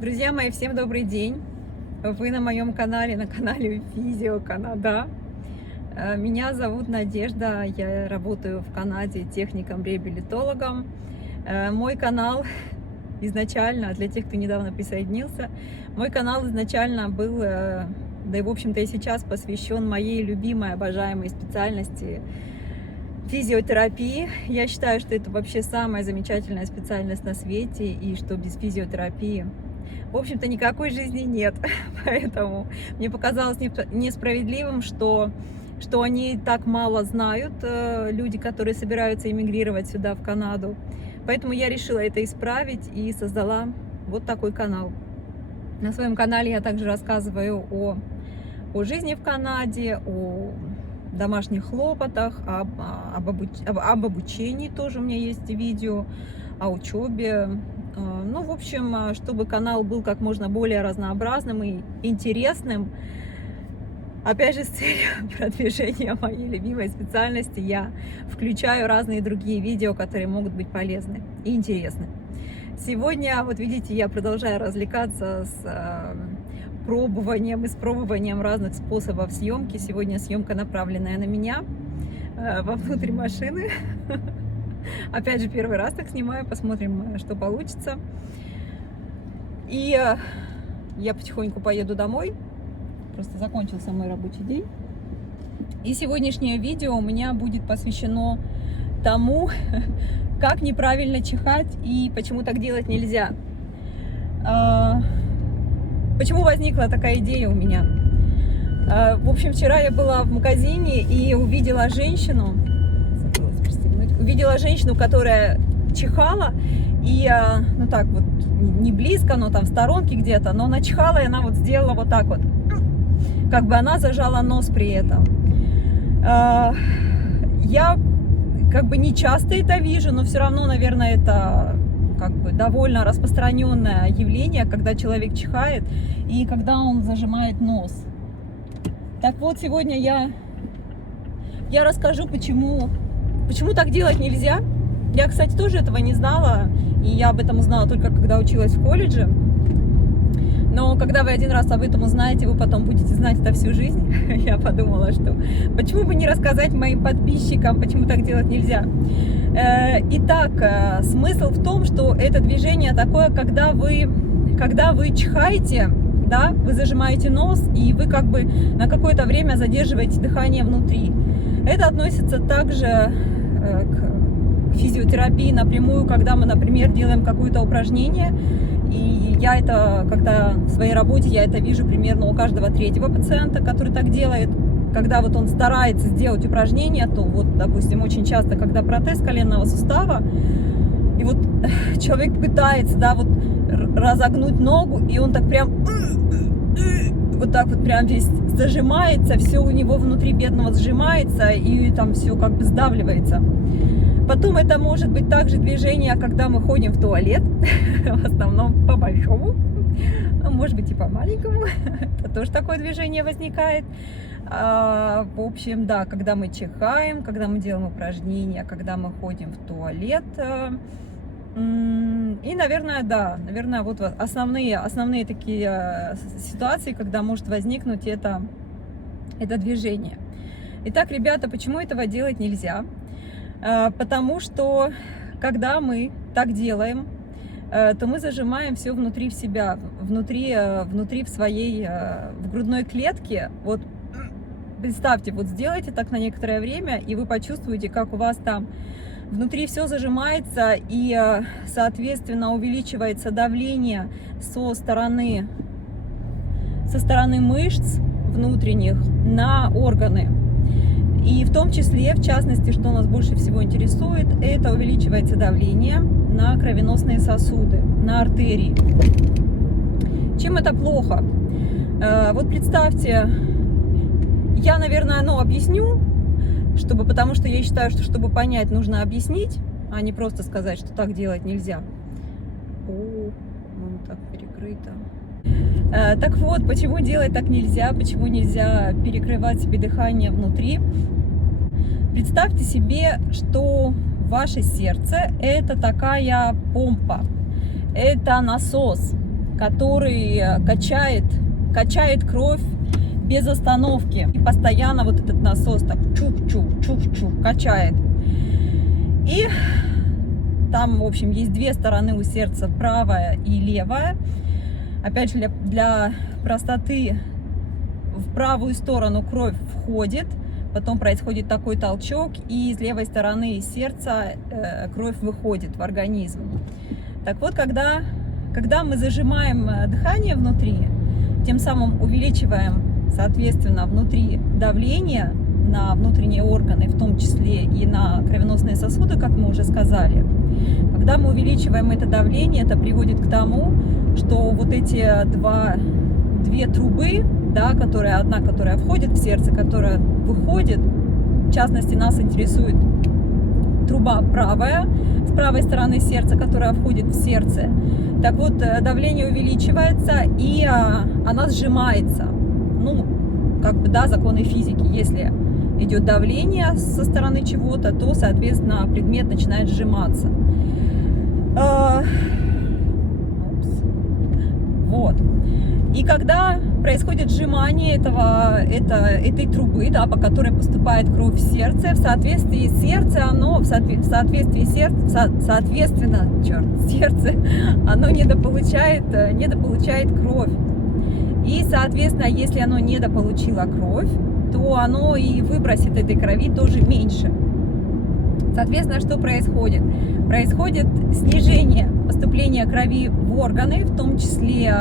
Друзья мои, всем добрый день! Вы на моем канале, на канале Физио Канада. Меня зовут Надежда, я работаю в Канаде техником-реабилитологом. Мой канал изначально, для тех, кто недавно присоединился, мой канал изначально был, да и в общем-то и сейчас, посвящен моей любимой, обожаемой специальности физиотерапии. Я считаю, что это вообще самая замечательная специальность на свете, и что без физиотерапии, в общем-то, никакой жизни нет. Поэтому мне показалось несправедливым, что они так мало знают, люди, которые собираются эмигрировать сюда, в Канаду. Поэтому я решила это исправить и создала вот такой канал. На своем канале я также рассказываю о жизни в Канаде, о домашних хлопотах, об обучении тоже у меня есть видео, о учебе. Ну, в общем, чтобы канал был как можно более разнообразным и интересным. Опять же, с целью продвижения моей любимой специальности я включаю разные другие видео, которые могут быть полезны и интересны. Сегодня, вот видите, я продолжаю развлекаться с испробованием разных способов съемки. Сегодня съемка направленная на меня, вовнутрь машины. Опять же, первый раз так снимаю, посмотрим, что получится. И я потихоньку поеду домой. Просто закончился мой рабочий день. И сегодняшнее видео у меня будет посвящено тому, как неправильно чихать и почему так делать нельзя. Почему возникла такая идея у меня? В общем, вчера я была в магазине и увидела женщину, которая чихала, и, ну так вот, не близко, но там в сторонке где-то, но она чихала, и она вот сделала вот так вот, как бы она зажала нос при этом. Я как бы не часто это вижу, но все равно, наверное, это как бы довольно распространенное явление, когда человек чихает и когда он зажимает нос. Так вот, сегодня я расскажу, почему так делать нельзя. Я, кстати, тоже этого не знала, и я об этом узнала только когда училась в колледже. Но когда вы один раз об этом узнаете, вы потом будете знать это всю жизнь. Я подумала, что почему бы не рассказать моим подписчикам, почему так делать нельзя. Итак, смысл в том, что это движение такое, когда вы чихаете, да, вы зажимаете нос, и вы как бы на какое-то время задерживаете дыхание внутри. Это относится также к физиотерапии напрямую, когда мы, например, делаем какое-то упражнение. И я это, когда в своей работе, я это вижу примерно у каждого третьего пациента, который так делает. Когда вот он старается сделать упражнение, то вот, допустим, очень часто, когда протез коленного сустава, и вот человек пытается, да, вот разогнуть ногу, и он так прям вот так вот прям весь зажимается, все у него внутри бедного сжимается, и там все как бы сдавливается. Потом это может быть также движение, когда мы ходим в туалет, в основном по большому, может быть и по маленькому, это тоже такое движение возникает. В общем, да, когда мы чихаем, когда мы делаем упражнения, когда мы ходим в туалет. И, наверное, вот основные такие ситуации, когда может возникнуть это движение. Итак, ребята, почему этого делать нельзя? Потому что, когда мы так делаем, то мы зажимаем все внутри в себя, внутри в грудной клетке. Вот представьте, вот сделайте так на некоторое время, и вы почувствуете, как у вас там внутри все зажимается, и, соответственно, увеличивается давление со стороны мышц внутренних на органы. И в том числе, в частности, что нас больше всего интересует, это увеличивается давление на кровеносные сосуды, на артерии. Чем это плохо? Вот представьте, я, наверное, объясню, потому что я считаю, что чтобы понять, нужно объяснить, а не просто сказать, что так делать нельзя. Так перекрыто. Так вот, почему делать так нельзя, почему нельзя перекрывать себе дыхание внутри. Представьте себе, что ваше сердце – это такая помпа, это насос. который качает кровь без остановки. И постоянно вот этот насос так чух-чух качает. И там, в общем, есть две стороны у сердца, правая и левая. Опять же, для простоты, в правую сторону кровь входит, потом происходит такой толчок, и с левой стороны сердца кровь выходит в организм. Так вот, когда мы зажимаем дыхание внутри, тем самым увеличиваем, соответственно, внутри давление на внутренние органы, в том числе и на кровеносные сосуды, как мы уже сказали. Когда мы увеличиваем это давление, это приводит к тому, что вот эти две трубы, да, одна, которая входит в сердце, которая выходит, в частности, нас интересует труба правая, с правой стороны сердца, которая входит в сердце. Так вот, давление увеличивается, и она сжимается. Ну, как бы, да, законы физики. Если идет давление со стороны чего-то, то, соответственно, предмет начинает сжиматься. Вот. И когда происходит сжимание этой трубы, да, по которой поступает кровь в сердце, сердце, оно недополучает кровь. И, соответственно, если оно недополучило кровь, то оно и выбросит этой крови тоже меньше. Соответственно, что происходит? Происходит снижение поступления крови в органы, в том числе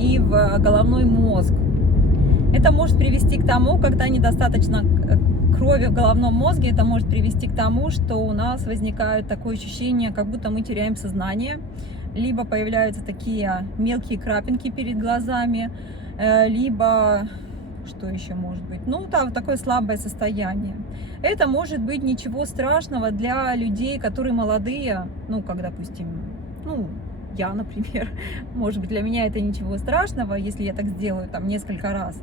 и в головной мозг. Это может привести к тому, когда недостаточно крови в головном мозге, это может привести к тому, что у нас возникает такое ощущение, как будто мы теряем сознание, либо появляются такие мелкие крапинки перед глазами, либо... Что еще может быть? Ну, там такое слабое состояние. Это может быть ничего страшного для людей, которые молодые, ну, как, допустим, я, например, может быть, для меня это ничего страшного, если я так сделаю там несколько раз.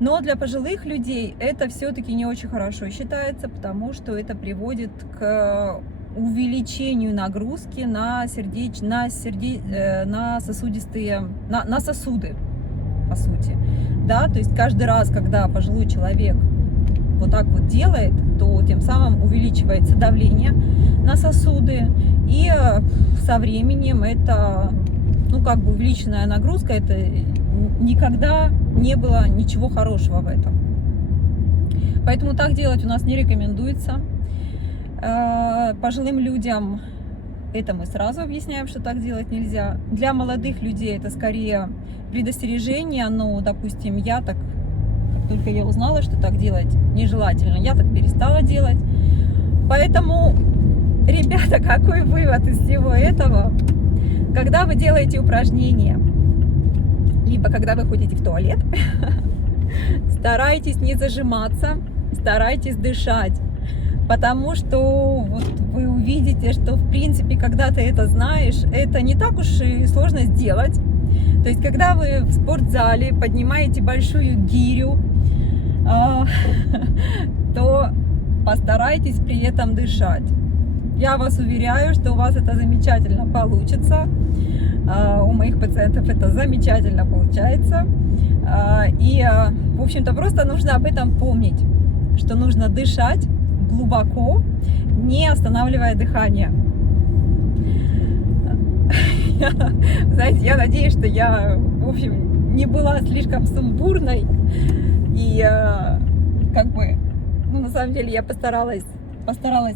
Но для пожилых людей это все-таки не очень хорошо считается, потому что это приводит к увеличению нагрузки на сосуды, по сути. Да, то есть каждый раз, когда пожилой человек вот так вот делает, то тем самым увеличивается давление на сосуды, и со временем это, увеличенная нагрузка, это никогда не было ничего хорошего в этом. Поэтому так делать у нас не рекомендуется. Пожилым людям это мы сразу объясняем, что так делать нельзя. Для молодых людей это скорее предостережение, но, допустим, как только я узнала, что так делать нежелательно, я так перестала делать. Поэтому, ребята, какой вывод из всего этого? Когда вы делаете упражнения, либо когда вы ходите в туалет, старайтесь не зажиматься, старайтесь дышать. Потому что вот вы увидите, что в принципе, когда ты это знаешь, это не так уж и сложно сделать. То есть, когда вы в спортзале поднимаете большую гирю, то постарайтесь при этом дышать. Я вас уверяю, что у вас это замечательно получится. У моих пациентов это замечательно получается. И, в общем-то, просто нужно об этом помнить, что нужно дышать глубоко, не останавливая дыхание. Знаете, я надеюсь, что я, в общем, не была слишком сумбурной. И на самом деле я постаралась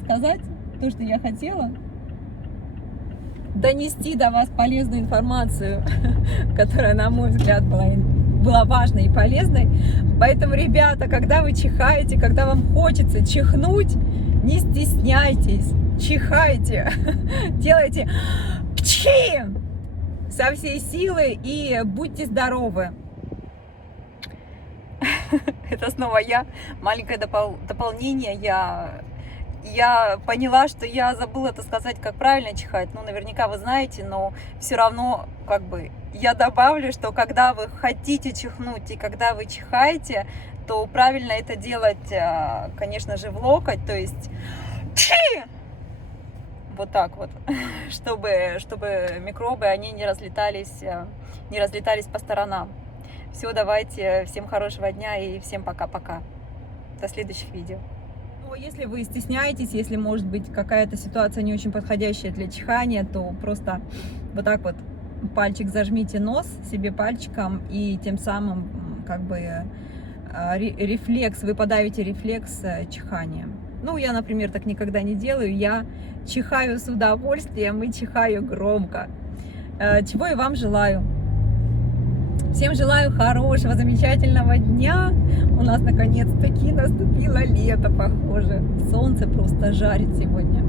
сказать то, что я хотела. Донести до вас полезную информацию, которая, на мой взгляд, была важной и полезной. Поэтому, ребята, когда вы чихаете, когда вам хочется чихнуть, не стесняйтесь, чихайте, делайте пчхи со всей силы и будьте здоровы. Это снова маленькое дополнение. Я поняла, что я забыла это сказать, как правильно чихать. Наверняка вы знаете, но все равно, я добавлю, что когда вы хотите чихнуть и когда вы чихаете, то правильно это делать, конечно же, в локоть, то есть вот так вот, чтобы микробы, они не разлетались по сторонам. Все, давайте, всем хорошего дня и всем пока-пока. До следующих видео. Ну, если вы стесняетесь, если, может быть, какая-то ситуация не очень подходящая для чихания, то просто вот так вот пальчик зажмите нос себе пальчиком, и тем самым как бы рефлекс, вы подавите рефлекс чихания. Ну, я, например, так никогда не делаю, я чихаю с удовольствием и чихаю громко. Чего и вам желаю. Всем желаю хорошего, замечательного дня. У нас наконец-таки наступило лето, похоже. Солнце просто жарит сегодня.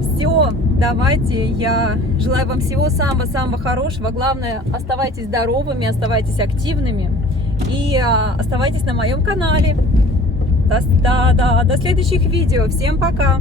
Все, давайте, я желаю вам всего самого-самого хорошего. Главное, оставайтесь здоровыми, оставайтесь активными и оставайтесь на моем канале. До следующих видео. Всем пока!